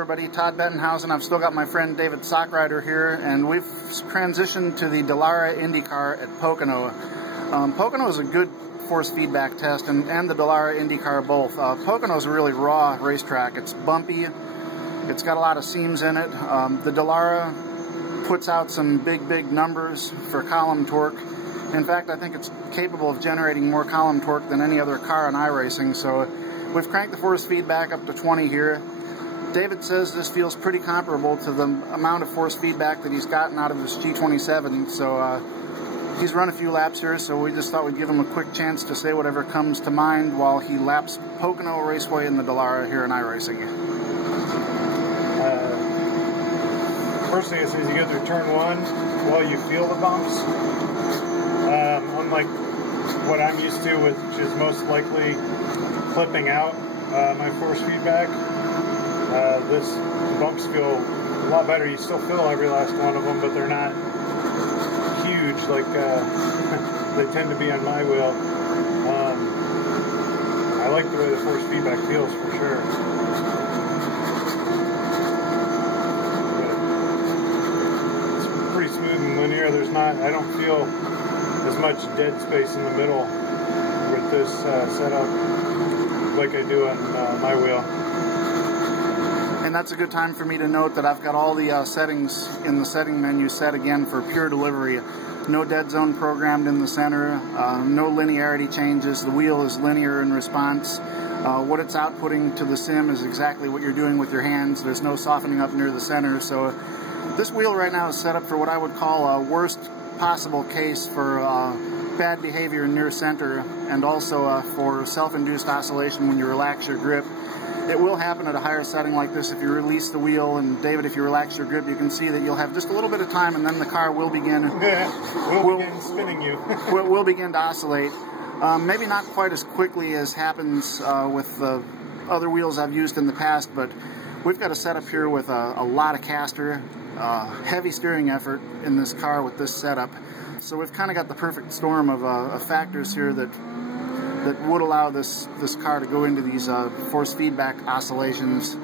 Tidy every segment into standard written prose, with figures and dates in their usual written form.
everybody, Todd Bettenhausen. I've still got my friend David Sockrider here, and we've transitioned to the Dallara Indycar at Pocono. Pocono is a good force feedback test, and the Dallara Indycar both. Pocono is a really raw racetrack. It's bumpy, it's got a lot of seams in it. The Dallara puts out some big numbers for column torque. In fact, I think it's capable of generating more column torque than any other car in iRacing, so we've cranked the force feedback up to 20 here. David says this feels pretty comparable to the amount of force feedback that he's gotten out of his G27, so he's run a few laps here, so we just thought we'd give him a quick chance to say whatever comes to mind while he laps Pocono Raceway in the Dallara here in iRacing. First thing is you go through turn one while you feel the bumps. Unlike what I'm used to, which is most likely clipping out my force feedback, the bumps feel a lot better. You still feel every last one of them, but they're not huge like they tend to be on my wheel. I like the way the force feedback feels for sure. It's pretty smooth and linear. There's not, I don't feel as much dead space in the middle with this setup like I do on my wheel. And that's a good time for me to note that I've got all the settings in the setting menu set again for pure delivery. No dead zone programmed in the center, no linearity changes, the wheel is linear in response. What it's outputting to the sim is exactly what you're doing with your hands. There's no softening up near the center, so this wheel right now is set up for what I would call a worst possible case for bad behavior near center, and also for self-induced oscillation when you relax your grip. It will happen at a higher setting like this if you release the wheel, and David, if you relax your grip, you can see that you'll have just a little bit of time, and then the car will begin begin spinning you. will begin to oscillate. Maybe not quite as quickly as happens with the other wheels I've used in the past, but we've got a setup here with a lot of caster, heavy steering effort in this car with this setup. So we've kind of got the perfect storm of factors here that would allow this car to go into these force feedback oscillations.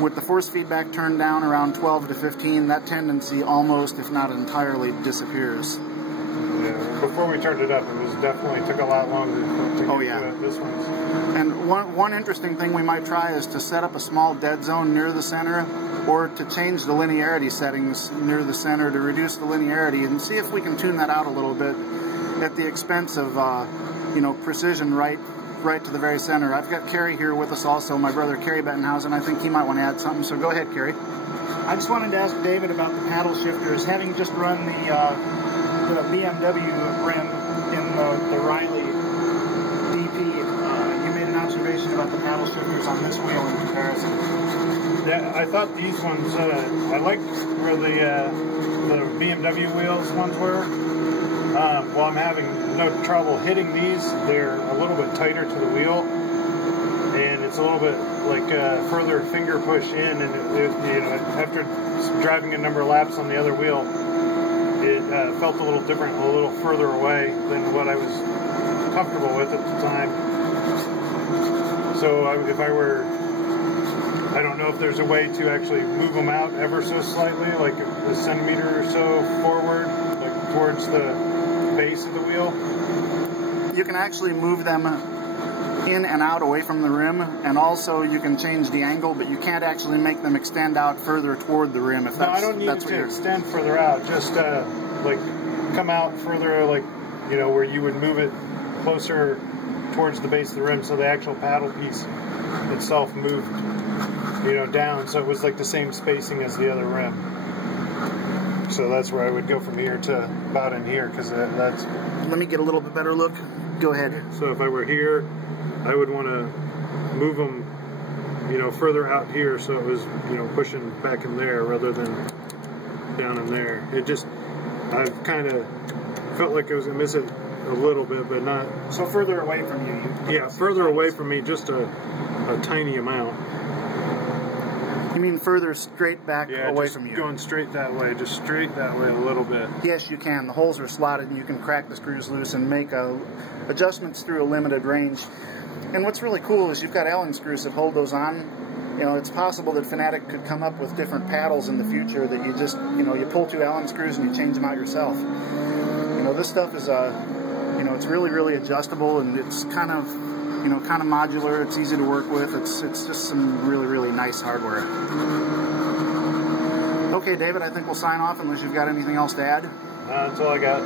With the force feedback turned down around 12 to 15, that tendency almost, if not entirely, disappears. Yeah, before we turned it up, it was definitely took a lot longer to get to this one. And one interesting thing we might try is to set up a small dead zone near the center, or to change the linearity settings near the center to reduce the linearity, and see if we can tune that out a little bit at the expense of you know, precision right to the very center. I've got Kerry here with us also, my brother Kerry Bettenhausen. I think he might want to add something, so go ahead, Kerry. I just wanted to ask David about the paddle shifters. Having just run the BMW rim in the Riley DP, you made an observation about the paddle shifters on this wheel in comparison. Yeah, I thought these ones, I liked where the BMW wheels ones were. While I'm having no trouble hitting these, they're a little bit tighter to the wheel, and it's a little bit like further finger push in, and you know, after driving a number of laps on the other wheel, it felt a little different, a little further away than what I was comfortable with at the time. So if I were, I don't know if there's a way to actually move them out ever so slightly, like a centimeter or so forward, like towards the base of the wheel. You can actually move them in and out away from the rim, and also you can change the angle, but you can't actually make them extend out further toward the rim. If that's, no, I don't need it to extend further out, just like come out further, like, you know, where you would move it closer towards the base of the rim, so the actual paddle piece itself moved, you know, down, so it was like the same spacing as the other rim. So that's where I would go from here to about in here, because that's... Let me get a little bit better look. Go ahead. So if I were here, I would want to move them, you know, further out here, so it was, you know, pushing back in there rather than down in there. It just, I've kind of felt like I was going to miss it a little bit, but not... So further away from you? Yeah, further away from me, just a tiny amount. You mean further straight back away from you? Going straight that way, just straight that way a little bit. Yes, you can. The holes are slotted and you can crack the screws loose and make adjustments through a limited range. And what's really cool is you've got Allen screws that hold those on. you know, it's possible that Fanatec could come up with different paddles in the future that you just, you know, you pull 2 Allen screws and you change them out yourself. You know, this stuff is, you know, it's really, really adjustable, and it's kind of, you know, kind of modular. It's easy to work with. It's just some really, really nice hardware. Okay, David, I think we'll sign off unless you've got anything else to add. That's all I got.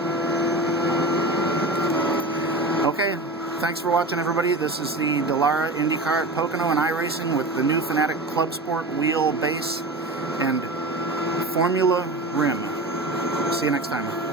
Okay, thanks for watching, everybody. This is the Dallara Indycar at Pocono and iRacing with the new Fanatec ClubSport wheel base and Formula rim. See you next time.